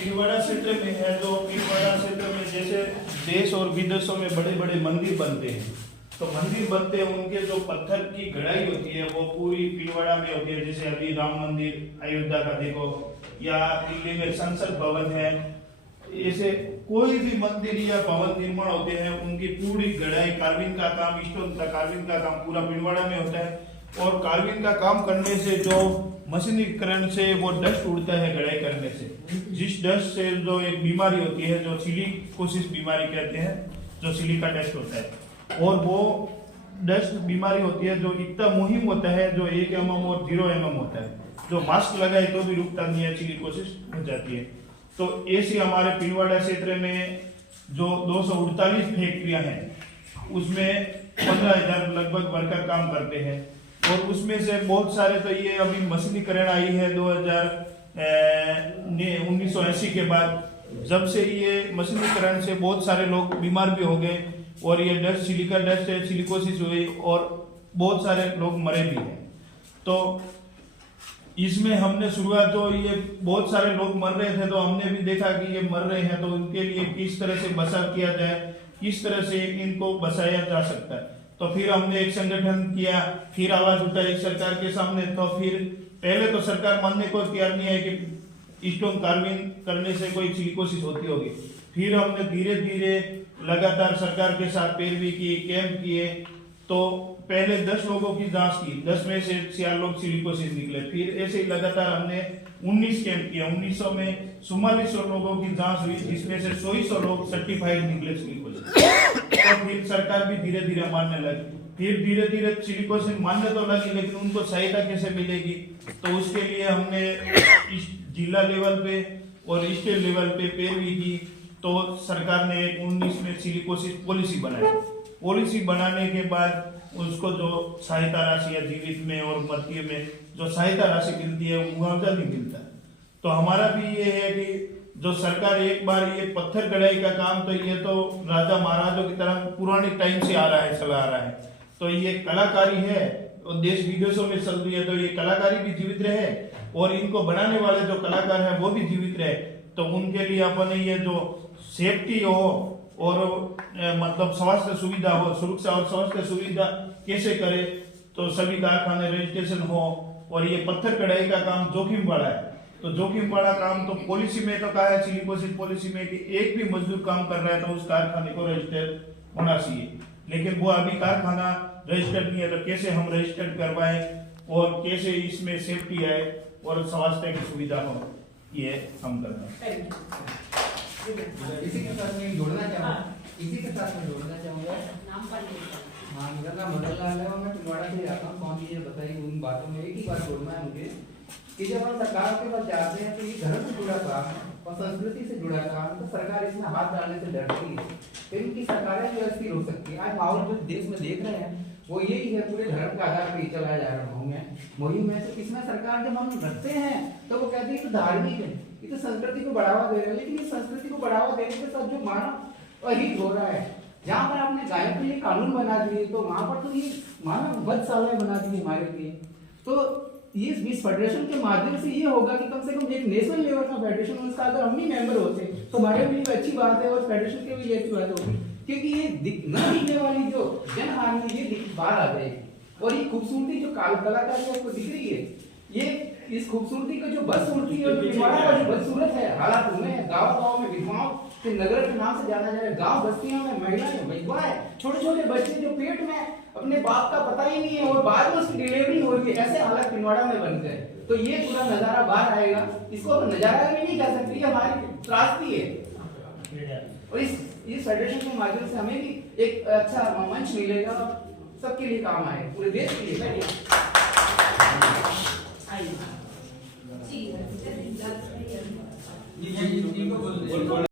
भीलवाड़ा क्षेत्र में है, जो भीलवाड़ा क्षेत्र में जैसे देश और विदेशों में बड़े बड़े मंदिर बनते हैं, तो मंदिर बनते हैं उनके जो पत्थर की गढ़ाई होती है वो पूरी भीलवाड़ा में होती है। जैसे अभी राम मंदिर अयोध्या का देखो, या दिल्ली में संसद भवन है, ऐसे कोई भी मंदिर या भवन निर्माण होते हैं उनकी पूरी गढ़ाई, कार्विंग का काम, स्टोन का कार्विंग का काम पूरा भीलवाड़ा में होता है। और कार्विंग का काम करने से जो मशीनीकरण से वो डस्ट उड़ता है गढ़ाई करने से, जिस डस्ट से जो एक बीमारी होती है जो सिलिकोसिस बीमारी कहते हैं, जो सिलिका डस्ट होता है, और वो डस्ट बीमारी होती है जो इतना मुहिम होता है, जो 1 mm और 0 mm होता है, जो मास्क लगाए तो भी रुकता नहीं है, सिलिकोसिस हो जाती है। तो ऐसे हमारे भीलवाड़ा क्षेत्र में जो 248 फैक्ट्रियां हैं उसमें 15,000 लगभग वर्कर काम करते हैं, और उसमें से बहुत सारे तो ये अभी मशीनीकरण आई है 1980 के बाद, जब से ये मशीनीकरण से बहुत सारे लोग बीमार भी हो गए और ये डस्ट सिलिका डस्ट है, सिलिकोसिस हुई और बहुत सारे लोग मरे भी हैं। तो इसमें हमने शुरुआत, जो ये बहुत सारे लोग मर रहे थे तो हमने भी देखा कि ये मर रहे हैं, तो उनके लिए किस तरह से बचाव किया जाए, किस तरह से इनको बचाया जा सकता है। तो फिर हमने एक संगठन किया, फिर आवाज उठाई सरकार के सामने। तो फिर पहले तो सरकार मानने को तैयार नहीं है कि स्टोन कार्विंग करने से कोई सिलिकोसिस होती होगी। फिर हमने धीरे धीरे लगातार सरकार के साथ पैरवी की, कैंप किए। तो पहले 10 लोगों की जांच की, 10 में से 4 लोग सिलिकोसिस निकले। फिर ऐसे ही लगातार हमने 19 कैंप किया। 1900 में 4400 लोगों की जांच हुई, जिसमें से 100 लोग सर्टिफाइड निकले सिलिकोसिस। तो फिर सरकार भी धीरे धीरे मानने लगी। फिर धीरे धीरे सिलिकोसिस मानने तो लगी, लेकिन उनको सहायता कैसे मिलेगी, तो उसके लिए हमने इस जिला लेवल पे और स्टेट लेवल पे पैरवी की। तो सरकार ने 19 में सिलिकोसिस पॉलिसी बनाई। पॉलिसी बनाने के बाद उसको जो सहायता राशि या जीवित में और मृत्यु में जो सहायता राशि मिलती है वो मुआवजा नहीं मिलता। तो हमारा भी ये है कि जो सरकार एक बार ये पत्थर गढ़ाई का काम, तो ये तो राजा महाराजों की तरह पुराने टाइम से आ रहा है, चला आ रहा है। तो ये कलाकारी है और देश विदेशों में चल रही है, तो ये कलाकारी भी जीवित रहे और इनको बनाने वाले जो कलाकार है वो भी जीवित रहे। तो उनके लिए अपन ये जो सेफ्टी हो और मतलब स्वास्थ्य सुविधा हो, सुरक्षा और स्वास्थ्य सुविधा कैसे करे, तो सभी कारखाने रजिस्ट्रेशन हो। और ये पत्थर कढ़ाई का काम जोखिम वाला है, तो जोखिम वाला काम तो पॉलिसी में तो कहा है, सिलिकोसिस पॉलिसी में, कि एक भी मजदूर काम कर रहा है तो उस कारखाने को रजिस्टर होना चाहिए। लेकिन वो अभी कारखाना रजिस्टर्ड नहीं है, तो कैसे हम रजिस्टर्ड करवाएं और कैसे इसमें सेफ्टी आए और स्वास्थ्य की सुविधा हो, ये हम करते हैं। इसी के साथ मैं जोड़ना चाहूँगा। हाँ, मेरा नाम मदन लाल है और मैं भीलवाड़ा से आता हूँ। कौन ये बताइए उन बातों में एक ही बात जोड़ना है मुझे, कि जब हम सरकार के पास जाते हैं तो ये धर्म से जुड़ा काम है और संस्कृति से जुड़ा काम, तो सरकार इसमें हाथ डालने से डरती है। फिर इनकी सरकारें जो अस्थिर हो सकती है। आज माहौल जो देश में देख रहे हैं वो यही है, पूरे धर्म के आधार पर ही चलाया जा रहा मुहिम है। तो इसमें सरकार जब हम रखते हैं तो वो कहती है कि धार्मिक है, ये तो संस्कृति को बढ़ावा दे रहे हैं। लेकिन इस संस्कृति को बढ़ावा देने के साथ जो मानव अहित हो रहा है, जहाँ पर आपने गायों के लिए कानून बना दिए, तो वहां पर तो ये मानव वधशालाएं बना दी हमारे लिए। तो ये इस फेडरेशन के माध्यम से ये होगा कि कम से कम एक नेशनल लेवल का फेडरेशन, उसका अगर हम भी मेंबर होते तो हमारे लिए अच्छी बात है और फेडरेशन के लिए अच्छी बात होगी, क्योंकि ये न दिखने वाली जो जनहानि ये बाहर आ जाएगी। और ये खूबसूरती जो कलाकारी आपको दिख रही है, ये इस खूबसूरती का जो बदसूरती है, जो भीलवाड़ा का जो बदसूरत है, हालात उनमें गाँव में विधवाओं के नगर के नाम से जाना जाए, गांव बस्तियों में महिलाएं, विधवाएं, छोटे छोटे बच्चे जो पेट में अपने बाप का पता ही नहीं है और बाद में उसकी डिलीवरी हो रही है, ऐसे हालत भीलवाड़ा में बन गए। तो ये पूरा नजारा बाहर आएगा। इसको तो नजारा भी नहीं कह सकते, ये हमारी त्रासदी है। और इस फेडरेशन के माध्यम से हमें भी एक अच्छा मंच मिलेगा, सबके लिए काम आए, पूरे देश के लिए।